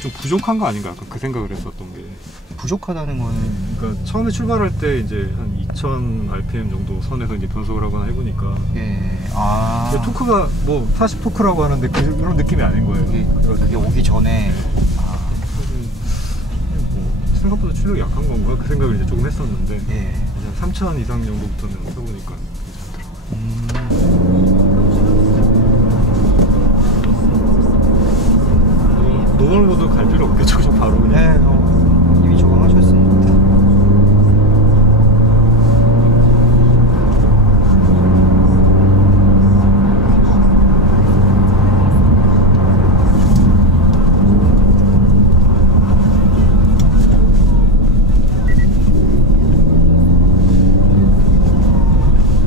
좀 부족한 거 아닌가 약간 그 생각을 했었던 게. 부족하다는 거는 그러니까 처음에 출발할 때 이제 한 2000 rpm 정도 선에서 이제 변속을 하거나 해보니까 근데 토크가 뭐 40 토크라고 하는데 그런 느낌이 아닌 거예요. 그게 오기 전에 뭐 생각보다 출력이 약한 건가 그 생각을 이제 조금 했었는데 이제 3000 이상 정도부터는 해보니까 괜찮더라고요. 노멀 모드 갈 필요 없겠죠, 좀 바로 그냥. 이미 적응하셨습니다.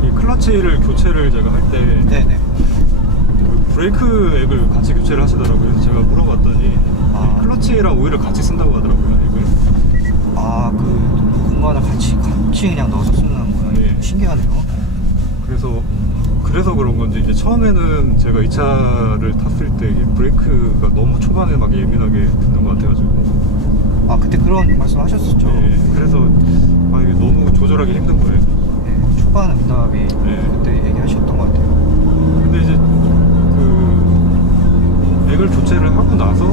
이 클러치를 교체를 제가 할 때 네네. 브레이크 앱을 같이 교체를 하시더라고요. 그래서 제가 물어봤더니 클러치랑 오일을 같이 쓴다고 하더라고요, 앱을. 그 공간을 같이 그냥 넣어서 쓰는 거예요. 네. 신기하네요. 그래서 그런 건지 이제 처음에는 제가 이 차를 탔을 때 브레이크가 너무 초반에 막 예민하게 듣는 것 같아가지고. 그때 그런 말씀 하셨었죠. 네, 그래서 이게 너무 조절하기 힘든 거예요. 네, 초반 응답이 그때 얘기하셨던 것 같아요. 근데 이제 그 액을 교체를 하고 나서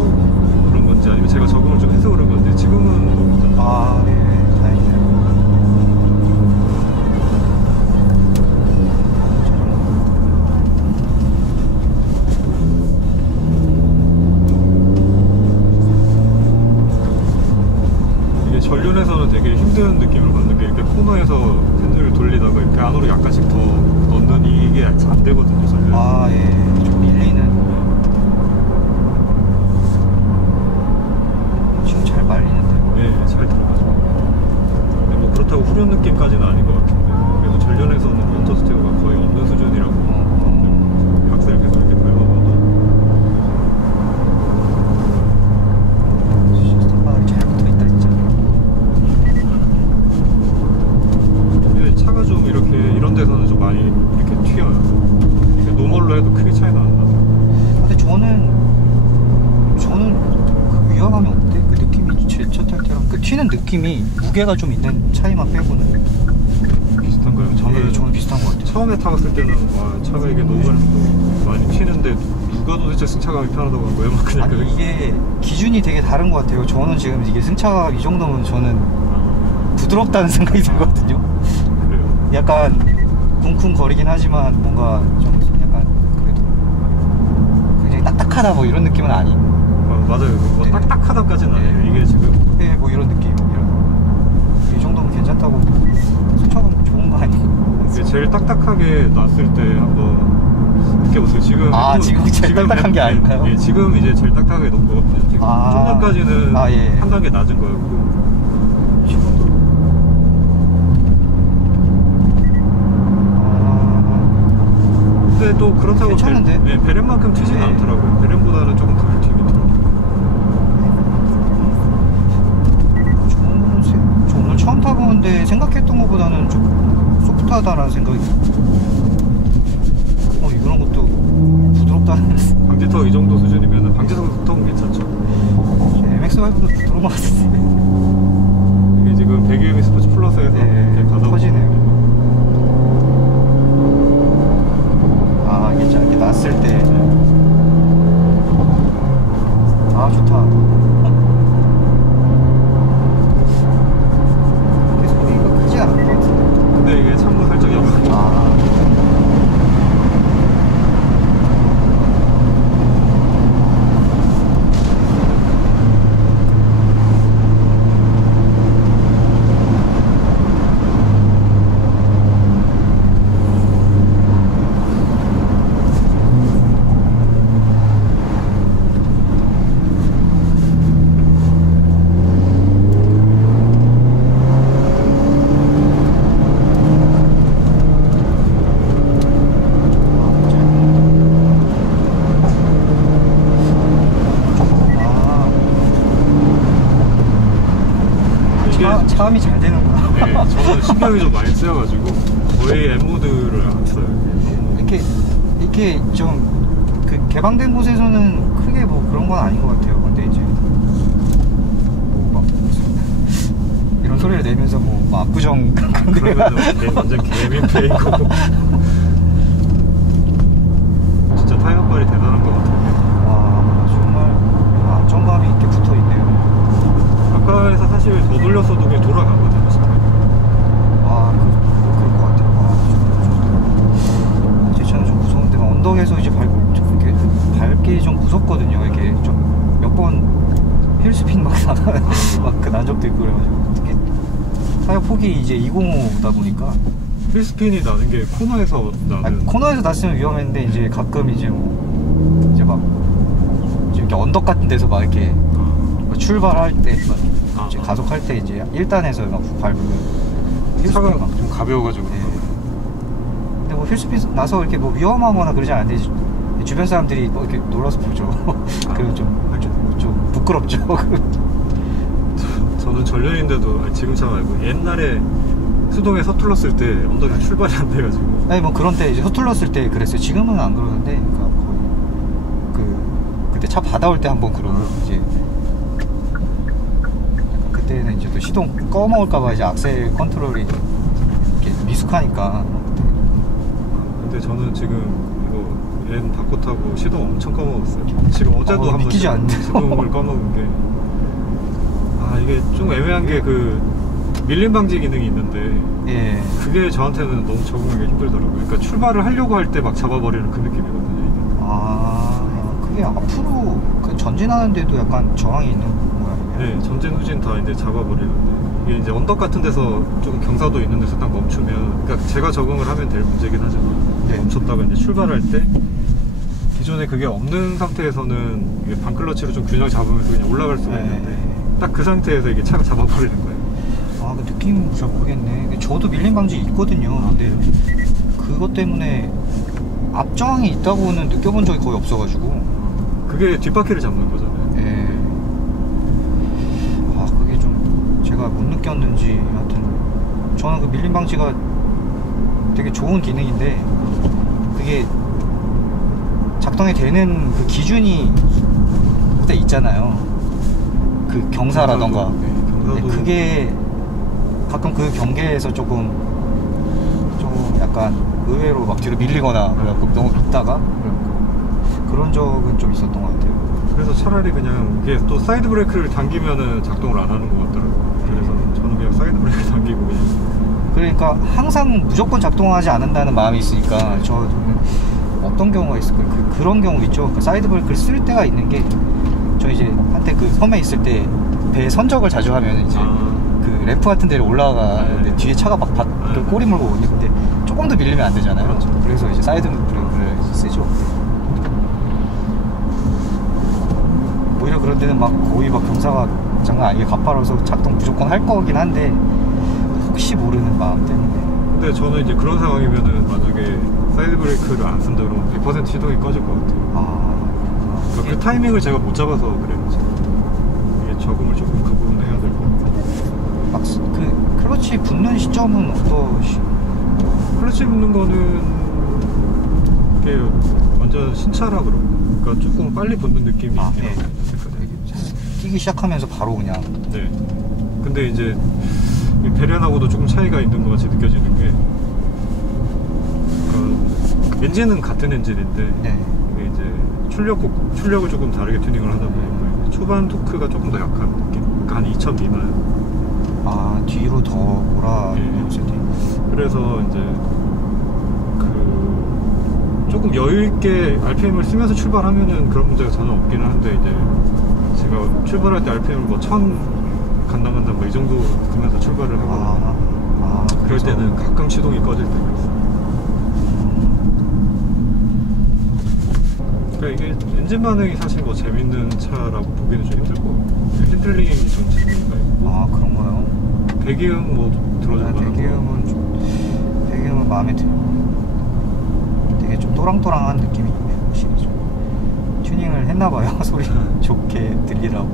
그런 건지 아니면 제가 적응을 좀 해서 그런 건지 지금은 너무 괜찮아요. 네, 다행이네요. 이게 전륜에서는 되게 힘든 느낌을 받는 게 이렇게 코너에서 핸들을 돌리다가 이렇게 안으로 약간씩 더 넣는 이게 안 되거든요, 전륜. 좀 밀리는. 지금 잘 말리는데요. 네, 잘 들어가죠. 근데 뭐 그렇다고 후륜 느낌까지는 아닌 것 같은데 그래도 전륜에서는 언더스테어가 거의 없는 수준이라고. 악셀 계속 이렇게 밟아봐도 시스템바닥이 잘 붙어있다 진짜. 근데 차가 좀 이렇게 이런 데서는 좀 많이 이렇게 튀어요. 이게 노멀로 해도 크게 차이가 안 나요. 근데 저는 그 위화감이 어때? 그 느낌이 제 차 탈 때랑 그 튀는 느낌이 무게가 좀 있는 차이만 빼고는 비슷한가요? 저는 비슷한 것 같아요. 처음에 타봤을 때는 차가 이게 노멀 많이 튀는데 누가 도대체 승차감이 편하다고 한 거예요? 막 그냥 이게 기준이 되게 다른 것 같아요. 저는 지금 이게 승차감 이 정도면 저는 부드럽다는 생각이 들거든요. 그래요? 약간 쿵쿵거리긴 하지만 뭔가 좀 약간 그래도 굉장히 딱딱하다 뭐 이런 느낌은 아닌. 맞아요. 뭐 딱딱하다까지는 아니에요. 이게 지금 뭐 이런 느낌. 이 정도면 괜찮다고. 승차감 좋은 거 아니에요? 이게 제일 딱딱하게 놨을 때 한번 느껴보세요. 지금 지금 제일 딱딱한 게 아닌가요? 예, 지금 이제 제일 딱딱하게 놓은 거거든요. 좀 전까지는 한 단계 낮은 거였고. 근데 또 그렇다고 괜찮은데? 베렌만큼 튀지는 않더라고요. 베렌보다는 조금 덜 튀기더라고요. 저 오늘 처음 타보는데 생각했던 것보다는 좀 소프트하다라는 생각이. 이런 것도 부드럽다는. 방지턱 이 정도 수준이면 방지턱은 괜찮죠. MX5도 부드러운 것 같은데. 이게 지금 배기음이 스포츠 플러스에서 이렇게 가다 터지네요. 이게 짧게 놨을 때. 좋다. 소리가 크지 않은 것 같은데. 근데 이게 창문 살짝 열어가지고. 차음이 잘 되는구나. 네, 저는 신경이 좀 많이 쓰여가지고 거의 M모드를 안 써요. 이렇게 좀 그 개방된 곳에서는 크게 뭐 그런 건 아닌 것 같아요. 근데 이제 그런 소리를 내면서 뭐 압구정 그러면 완전 개민폐이고 진짜 타이어빨이 대단한 것 같은데. 와 정말 안정감이 있게 붙어있네요. 가까이서 사실 더 돌렸어도 그냥 돌아가거든요 진짜. 그럴 것 같아요. 제 차는 좀 무서운데 언덕에서 이제 이렇게 밟기 좀 무섭거든요. 이게 좀 몇 번 힐스핀 막 난 적도 있고 그래가지고 특히 타이어 폭이 이제 205다 보니까 힐스핀이 나는 게 코너에서 나는. 코너에서 났으면 위험했는데 이제 가끔 이제 이제 막 이렇게 언덕 같은 데서 막 이렇게 출발할 때 이제 가속할 때 이제 1단에서 막 밟으면 차가 막 좀 가벼워가지고. 네. 근데 뭐 힐스핀 나서 이렇게 뭐 위험하거나 그러지 않은데 주변 사람들이 뭐 이렇게 놀라서 보죠. 그럼 좀 부끄럽죠. 저는 전륜인데도 지금 차 말고 옛날에 수동에 서툴렀을 때 언덕에서 출발이 안 돼가지고. 아니 뭐 그런 때 이제 서툴렀을 때 그랬어요. 지금은 안 그러는데 그러니까 거의 그때 차 받아올 때 한번 그러고 이제 그때는 이제 또 시동 꺼먹을까봐 이제 악셀 컨트롤이 이렇게 미숙하니까. 근데 저는 지금 N 바꿔 타고 시동 엄청 꺼먹었어요. 지금 어제도 한번 믿기지 않네. 시동을 꺼먹은 게 이게 좀 애매한 게 그 밀림 방지 기능이 있는데 예. 그게 저한테는 너무 적응하기 힘들더라고요. 그러니까 출발을 하려고 할 때 막 잡아버리는 그 느낌이거든요. 그게 앞으로 전진하는데도 약간 저항이 있는 모양이에요? 네, 전진 후진 다 이제 잡아버리는데 이게 이제 언덕 같은 데서 조금 경사도 있는 데서 딱 멈추면, 그러니까 제가 적응을 하면 될 문제긴 하지만 멈췄다가 이제 출발할 때 기존에 그게 없는 상태에서는 이게 반클러치로 좀 균형 잡으면서 그냥 올라갈 수가 있는데 딱 그 상태에서 이게 차가 잡아버리는 거예요. 그 느낌 잘 모르겠네. 저도 밀림 방지 있거든요. 근데 그것 때문에 앞저항이 있다고는 느껴본 적이 거의 없어가지고. 그게 뒷바퀴를 잡는 거잖아요. 예. 그게 좀 제가 못 느꼈는지 하여튼 저는 그 밀림 방지가 되게 좋은 기능인데 그게 작동이 되는 그 기준이 그때 있잖아요. 그 경사라던가. 경사도. 그게 가끔 그 경계에서 좀 약간 의외로 막 뒤로 밀리거나 그래갖고 너무 있다가 그런 적은 좀 있었던 것 같아요. 그래서 차라리 그냥 이게 또 사이드 브레이크를 당기면은 작동을 안 하는 것 같더라고요. 그래서 저는 그냥 사이드 브레이크를 당기고 그냥. 그러니까 항상 무조건 작동하지 않는다는 마음이 있으니까 저는 어떤 경우가 있을까요? 그런 경우 있죠. 그 사이드 브레이크를 쓸 때가 있는 게 저 이제 한때 그 섬에 있을 때 배 선적을 자주 하면 이제 그 램프 같은 데를 올라가는데 뒤에 차가 막 꼬리 물고 오는데 조금 더 밀리면 안 되잖아요. 그렇죠. 그래서 이제 사이드 브레이크를 쓰죠. 오히려 그런 데는 막 거의 막 경사가 장난 아니게 가파라서 작동 무조건 할 거긴 한데 혹시 모르는 마음 때문에. 근데 저는 이제 그런 상황이면은 만약에 사이드 브레이크를 안 쓴다 그러면 100% 시동이 꺼질 것 같아요. 그러니까 그 타이밍을 제가 못 잡아서 그래요. 이게 적응을 조금 그 부분에 해야 될 것 같아요. 그 클러치 붙는 시점은 어떠시? 클러치 붙는 거는 이게 완전 신차라 그러니까 조금 빨리 붙는 느낌이 있긴 네. 뛰기 시작하면서 바로 그냥. 네. 근데 이제 베렌하고도 조금 차이가 있는 것 같이 느껴지는 게, 그러니까 엔진은 같은 엔진인데 이게 이제 출력을 조금 다르게 튜닝을 하다 보니까 초반 토크가 조금 더 약한 느낌. 그러니까 한 2000 미만. 뒤로 더 몰아줬을 때. 그래서 이제 조금 여유 있게 RPM을 쓰면서 출발하면은 그런 문제가 전혀 없기는 한데, 이제 제가 출발할 때 RPM을 뭐 1000 간다 뭐 이 정도 가면서 출발을 하거든요. 그럴 때는 가끔 시동이 꺼질 때가 있어요. 그러니까 이게 엔진 반응이 사실 뭐 재밌는 차라고 보기는 좀 힘들 것 같고, 핸들링이 좀 재미가 있고. 그런가요? 배기음 뭐 들어줘봐요. 배기음은 마음에 들어요. 되게 좀 또랑또랑한 느낌이 있네요. 확실히 좀 튜닝을 했나봐요. 소리 좋게 들리라고.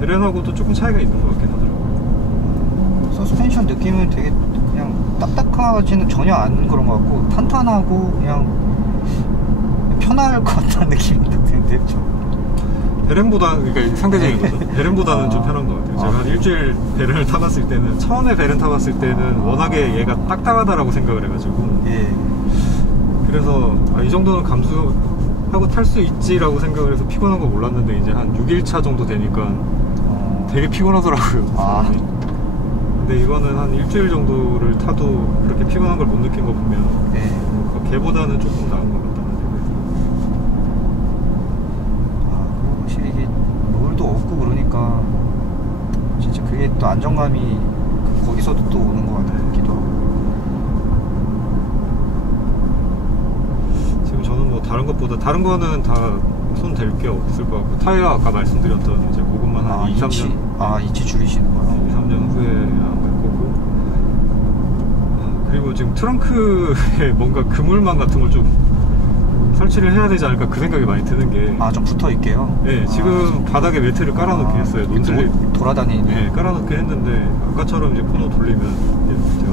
베렌하고도 조금 차이가 있는 것 같긴 하더라고요. 서스펜션 느낌은 되게 그냥 딱딱하지는 전혀 안 그런 것 같고 탄탄하고 그냥 편할 것 같다는 느낌이 드는데 좀. 베렌보다 그러니까 상대적인 거죠. 베렌보다는 좀 편한 것 같아요. 제가 한 일주일 베렌을 타봤을 때는 처음에 베렌 타봤을 때는 워낙에 얘가 딱딱하다라고 생각을 해가지고 그래서 이 정도는 감수하고 탈 수 있지라고 생각을 해서 피곤한 거 몰랐는데 이제 한 6일차 정도 되니까 되게 피곤하더라고요. 근데 이거는 한 일주일 정도를 타도 그렇게 피곤한 걸 못 느낀 거 보면 걔보다는 조금 나은 것 같다는 생각이 그리고 확실히 이게 롤도 없고 그러니까 진짜 그게 또 안정감이 거기서도 또 오는 것 같기도 하고. 지금 저는 뭐 다른 것보다 다른 거는 다 손 댈 게 없을 것 같고 타이어 아까 말씀드렸던 이제 그것만 한 2, 3년 이치 줄이시는 거요? 2, 3년 후에 안 갈 거고 그리고 지금 트렁크에 뭔가 그물망 같은 걸 좀 설치를 해야 되지 않을까 그 생각이 많이 드는 게 좀 붙어 있게요? 네 지금 바닥에 매트를 깔아놓긴 했어요. 논슬립 돌아다니는 네 깔아놓긴 했는데 아까처럼 이제 코너 돌리면 이제 제가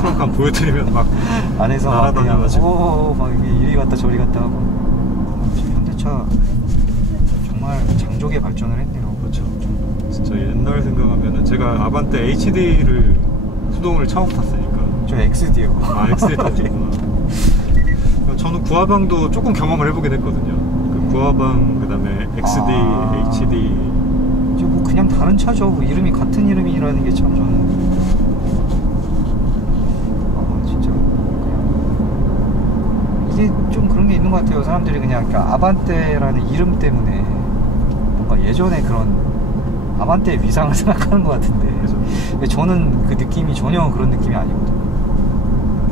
트렁크 한번 보여드리면 막 안에서 날아다녀가지고 막 이리 갔다 저리 갔다 하고 현대차 정말 장족의 발전을 했네요. 그렇죠. 진짜 옛날 생각하면은 제가 아반떼 HD를 수동을 처음 탔으니까 저 XD요. XD 탔구나. 저는 구화방도 조금 경험을 해보긴 했거든요. 그 구화방 그다음에 XD, HD 이제 뭐 그냥 다른 차죠. 뭐 이름이 같은 이름이라는 게 참 저는 진짜 그냥 이게 좀 그런 게 있는 것 같아요. 사람들이 그냥 아반떼라는 이름 때문에 뭔가 예전에 그런 아반떼의 위상을 생각하는 것 같은데 근데 저는 그 느낌이 전혀 그런 느낌이 아니거든요.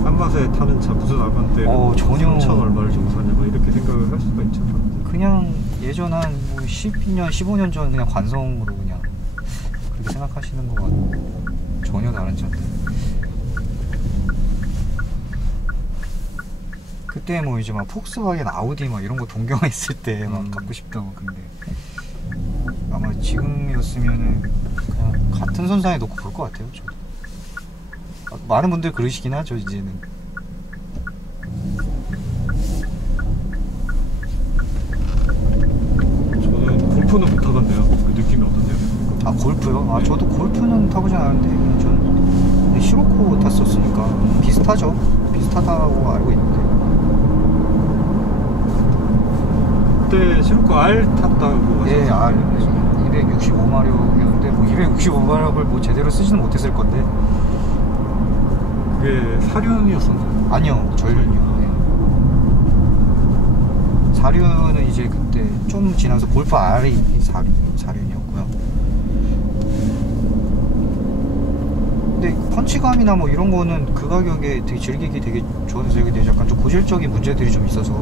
싼맛에 타는 차 무슨 아반떼 전혀 3천 얼마를 주고 사냐 막 이렇게 생각을 할 수가 있잖아. 그냥 예전 한 뭐 12년 15년 전 그냥 관성으로 그냥 그렇게 생각하시는 것 같고 전혀 다른 차인데 그때 뭐 이제 막 폭스바겐 아우디 막 이런 거 동경했을 때 막 갖고 싶다고. 근데 아마 지금이었으면은 그냥 같은 선상에 놓고 볼 것 같아요. 저도 많은 분들 그러시긴 하죠 이제는. 저는 골프는 못 타봤네요. 그 느낌이 어떠세요? 골프요? 네. 저도 골프는 타보진 않았는데 저는 시로코 탔었으니까 비슷하죠. 비슷하다고 알고 있는데 그때 시로코 R 탔다고 네, R 265마력이었는데 뭐 265마력을 뭐 제대로 쓰지는 못했을 건데 그게 사륜이었었나요? 아니요, 전륜이요. 네. 사륜은 이제 그때 좀 지나서 골프 R이 사륜이었고요. 근데 펀치감이나 뭐 이런 거는 그 가격에 되게 즐기기 되게 좋아서 여기 약간 좀 고질적인 문제들이 좀 있어서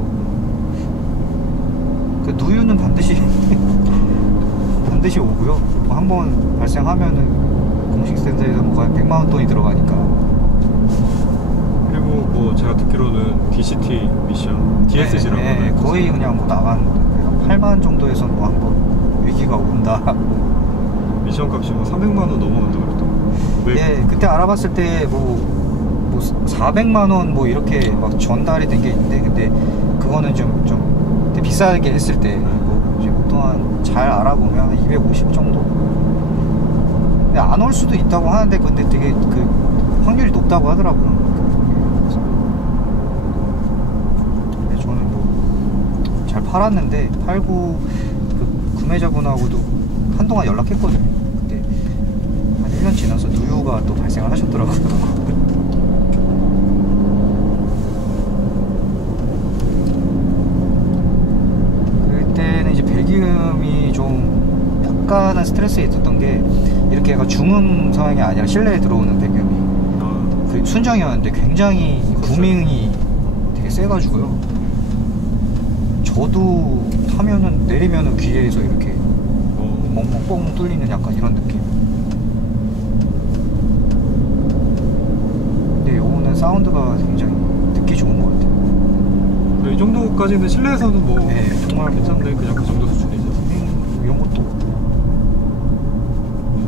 그 누유는 반드시 오고요. 뭐 한번 발생하면은 공식 센터에서 뭐가 100만원 돈이 들어가니까. 그리고 뭐 제가 듣기로는 DCT 미션 DSG라고 네, 거의 그냥 뭐 나간 8만 정도에서 뭐 한번 위기가 온다. 미션 값이 뭐 300만원 넘어간다고 그랬더라고요. 네, 그때 알아봤을 때 뭐 400만원 뭐 이렇게 막 전달이 된 게 있는데 근데 그거는 좀 비싸게 했을 때 뭐 이제 보통 잘 알아보면 250 정도. 근데 안 올 수도 있다고 하는데 근데 되게 그 확률이 높다고 하더라고요. 근데 저는 뭐 잘 팔았는데 팔고 그 구매자분하고도 한동안 연락했거든요. 근데 한 1년 지나서 누유가 또 발생을 하셨더라고요. 배기음이 좀 약간은 스트레스에 있었던 게 이렇게 약간 중음 상황이 아니라 실내에 들어오는 배기음이 그 순정이었는데 굉장히 부밍이 되게 세가지고요. 저도 타면은 내리면은 귀에서 이렇게 멍멍 뻥 뚫리는 약간 이런 느낌. 근데 요거는 사운드가 굉장히 듣기 좋은 것 같아요. 이 정도까지는 실내에서는 뭐 네, 정말 괜찮네. 그냥 그 정도 수준이죠. 이런 것도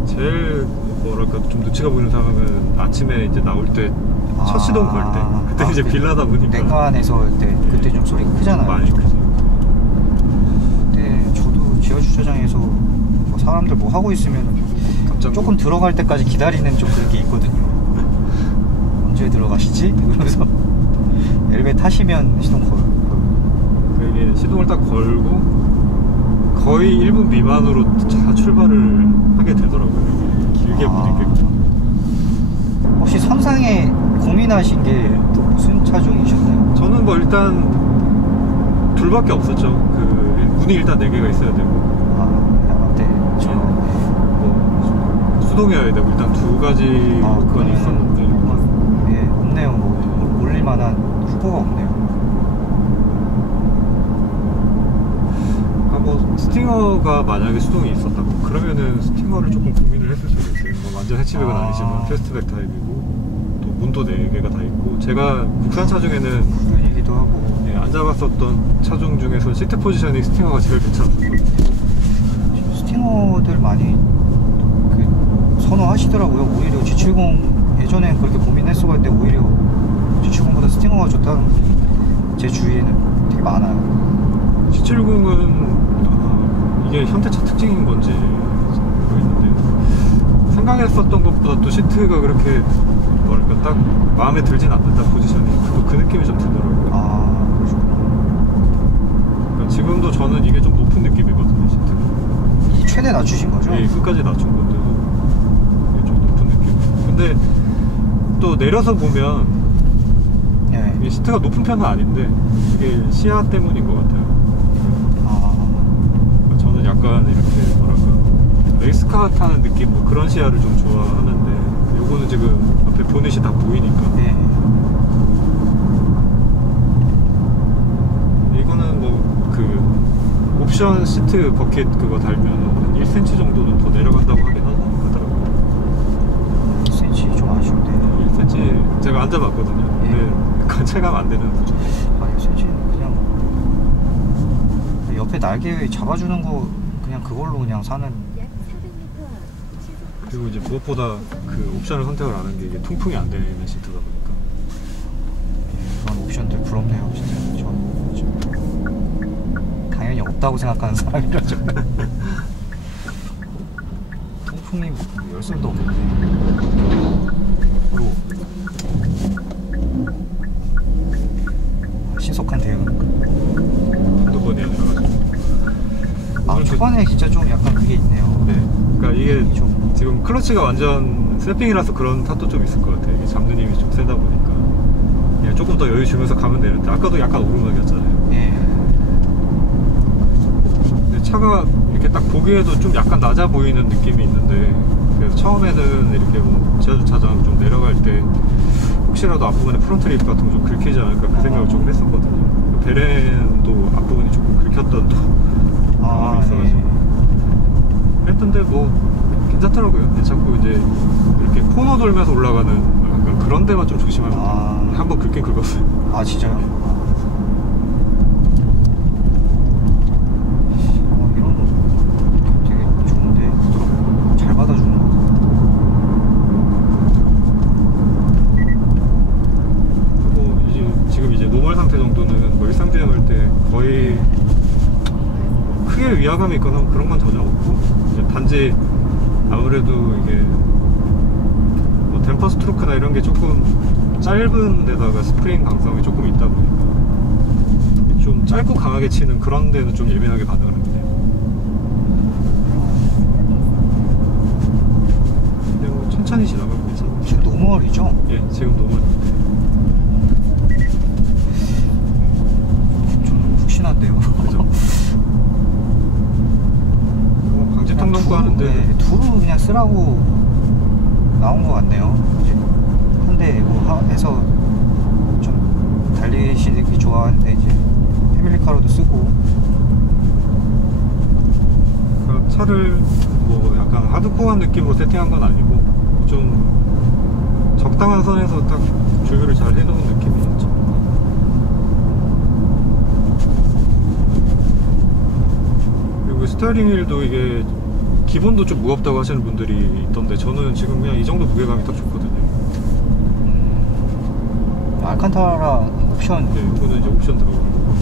제일 뭐랄까 좀 눈치가 보이는 상황은 아침에 이제 나올 때 첫 시동 걸 때 그때 이제 빌라다 보니까 냉간에서 그때 좀 소리가 크잖아요. 많이 크죠. 근데 저도 지하주차 주차장에서 뭐 사람들 뭐 하고 있으면 조금 들어갈 때까지 기다리는 좀 그런 게 있거든요. 언제 들어가시지? 그러면서 엘베 타시면 시동 이게 시동을 딱 걸고 거의 1분 미만으로 차 출발을 하게 되더라고요. 길게 못 있겠고. 혹시 선상에 고민하신 게 또 무슨 차종이셨나요? 저는 뭐 일단 둘밖에 없었죠. 그 문이 일단 4개가 있어야 되고. 네. 뭐 수동이어야 되고 일단 2가지 건이 있었는데. 네, 없네요. 뭐 올릴 만한 후보가 없네요. 그러니까 뭐 스팅어가 만약에 수동이 있었다고 그러면은 스팅어를 조금 고민을 했을 수도 있어요. 뭐 완전 해치백은 아니지만 패스트백 타입이고 또 문도 4개가 다 있고 제가 국산 차 중에는 얘기도 하고 안 잡았었던 차종 중에서 시트 포지셔닝 스팅어가 제일 괜찮았어요. 스팅어들 많이 선호하시더라고요. 오히려 G70 예전엔 그렇게 고민했어 할 때 오히려 G70보다 스팅어가 좋다는 제 주위에는 되게 많아요. G70은 이게 현대차 특징인 건지 모르겠는데 생각했었던 것보다 또 시트가 그렇게 뭐랄까 딱 마음에 들진 않는다 포지션이 또 그 느낌이 좀 들더라고요. 그러니까 지금도 저는 이게 좀 높은 느낌이거든요. 시트가 최대 낮추신 거죠? 네, 끝까지 낮춘 건데도 이게 좀 높은 느낌. 근데 또 내려서 보면 이게 시트가 높은 편은 아닌데 이게 시야 때문인 것 같아요. 그러니까 저는 약간 이렇게 뭐랄까 레이스카 타는 느낌 뭐 그런 시야를 좀 좋아하는데 요거는 지금 앞에 보닛이 다 보이니까 이거는 뭐 그 옵션 시트 버킷 그거 달면 한 1cm 정도는 더 내려간다고 하긴 하더라고요. 1cm 좀 아쉬운데 1cm 제가 안 잡았거든요. 근데 체감 안 되는 거죠. 1cm는 그냥 옆에 날개 잡아주는 거 그냥 그걸로 그냥 사는. 그리고 이제 무엇보다 그 옵션을 선택을 안 한 게 이게 통풍이 안 되는 시트다 보니까 그런 옵션들 부럽네요. 진짜 저 당연히 없다고 생각하는 사람이라죠. 통풍이 열선도 없는데. 신속한 대응. 한두 번이 아니라가지고 초반에 진짜 좀 약간 그게 있네요. 네, 그러니까 이게 좀 지금 클러치가 완전 쇠핑이라서 그런 탓도 좀 있을 것 같아요. 이게 잡는 힘이 좀 세다 보니까 그냥 조금 더 여유 주면서 가면 되는데 아까도 약간 오르막이었잖아요. 근데 차가 이렇게 딱 보기에도 좀 약간 낮아 보이는 느낌이 있는데 그래서 처음에는 이렇게 뭐 지하주차장 좀 내려갈 때 혹시라도 앞부분에 프론트 립 같은 거 좀 긁히지 않을까 그 생각을 조금 했었거든요. 베렌도 앞부분이 조금 긁혔던 경험이 있어가지고 했던데 뭐 괜찮더라고요. 괜찮고 이제 이렇게 코너 돌면서 올라가는 약간 그런 데만 좀 조심하면 한번 긁긴 긁었어요. 진짜요? 이런 거 되게 좋은데 잘 받아주는 거. 그리고 지금 이제 노멀 상태 정도는 뭐 일상 주행할 때 거의 크게 위화감이 있거나 그런 건 전혀 없고 이제 단지 아무래도 이게 뭐 댐퍼 스트로크나 이런 게 조금 짧은 데다가 스프링 강성이 조금 있다 보니까 좀 짧고 강하게 치는 그런 데는 좀 예민하게 반응을 합니다. 근데 뭐 천천히 지나가면 괜찮아요. 지금 노멀이죠? 예, 지금 노멀 좀 푹신한데요. 그죠? 방지턱 하는데 두루 그냥 쓰라고 나온 것 같네요. 이제 현대 뭐 해서 좀 달리시기 좋아하는데 이제 패밀리카로도 쓰고. 그러니까 차를 뭐 약간 하드코어한 느낌으로 세팅한 건 아니고 좀 적당한 선에서 딱 조율을 잘 해놓은 느낌이 있죠. 그리고 스티어링 휠도 이게 기본도 좀 무겁다고 하시는 분들이 있던데 저는 지금 그냥 이 정도 무게감이 딱 좋거든요. 알칸타라 옵션. 네, 이거는 이제 옵션 들어가는 거고.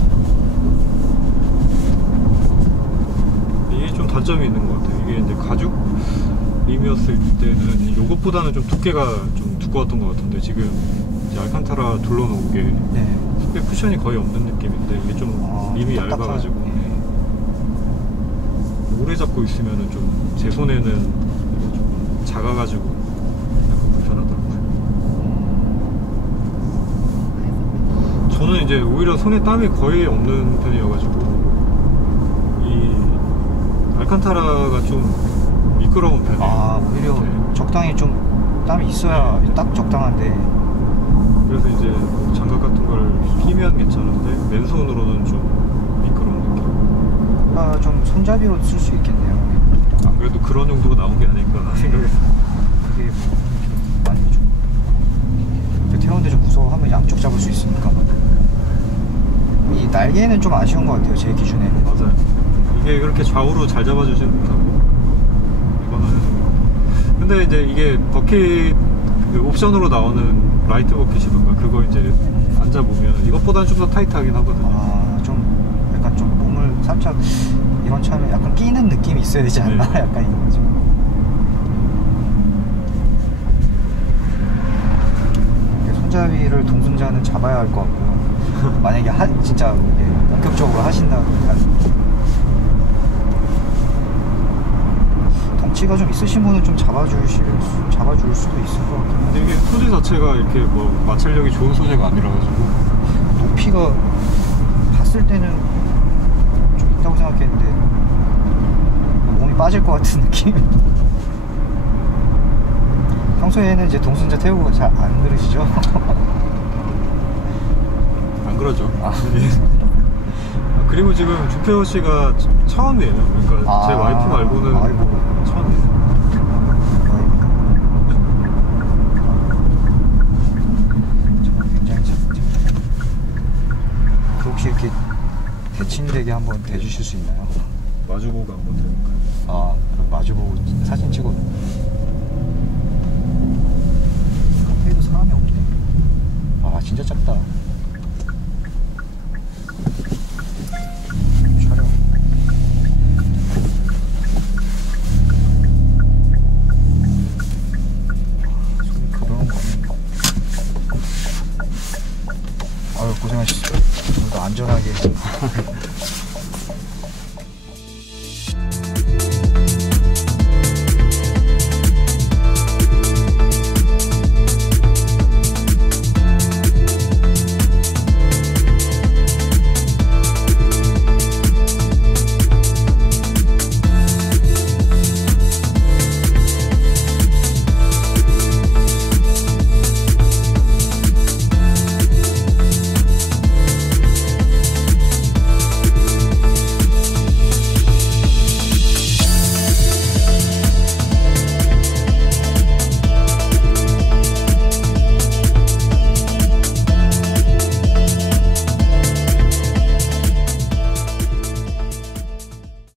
이게 좀 장점이 있는 것 같아요. 이게 이제 가죽 림이었을 때는 요것보다는 좀 두께가 좀 두꺼웠던 것 같은데 지금 이제 알칸타라 둘러놓은 게 네. 스펙 쿠션이 거의 없는 느낌인데 이게 좀 림이 얇아가지고 네. 오래 잡고 있으면은 좀 제 손에는 이게 좀 작아가지고 약간 불편하더라고요. 저는 이제 오히려 손에 땀이 거의 없는 편이어가지고 이 알칸타라가 좀 미끄러운 편이에요. 오히려 네. 적당히 좀 땀이 있어야 딱 적당한데. 그래서 이제 장갑 같은 걸 끼면 괜찮은데 맨손으로는 좀 미끄러운 느낌. 좀 손잡이로 쓸 수 있겠네요. 안 그래도 그런 용도가 나온 게 아닐까 생각했어요. 그게 뭐 많이 좀 태우는데 좀 무서워하면 양쪽 잡을 수 있으니까. 이 날개는 좀 아쉬운 것 같아요, 제 기준에는. 맞아요. 이게 그렇게 좌우로 잘 잡아주지 못하고 이거는. 근데 이제 이게 버킷 그 옵션으로 나오는 라이트 버킷이던가 그거 이제 앉아보면 이것보다는 좀 더 타이트하긴 하거든요. 좀 약간 좀 몸을 살짝 이런 차면 약간 끼는 느낌이 있어야 되지 않나? 네. 약간 이런 거죠. 손잡이를 동승자는 잡아야 할 것 같고요. 만약에 진짜 본격적으로 하신다면 덩치가 좀 있으신 분은 좀 잡아줄 수도 있을 것 같긴 한데 근데 이게 소재 자체가 이렇게 뭐 마찰력이 좋은 소재가 아니라가지고 높이가 봤을 때는 좀 있다고 생각했는데 몸이 빠질 것 같은 느낌. 평소에는 이제 동승자 태우고 잘 안 그러시죠? 안 그러죠. 그리고 지금 주페어 씨가 처음이에요. 그러니까 제 와이프 말고는 처음이에요. 굉장히 혹시 이렇게 대칭되게 한번 대주실 수 있나요? 마주보고 한번 해볼까요? 그럼 마주보고 사진 찍어. 카페에도 사람이 없네. 진짜 작다.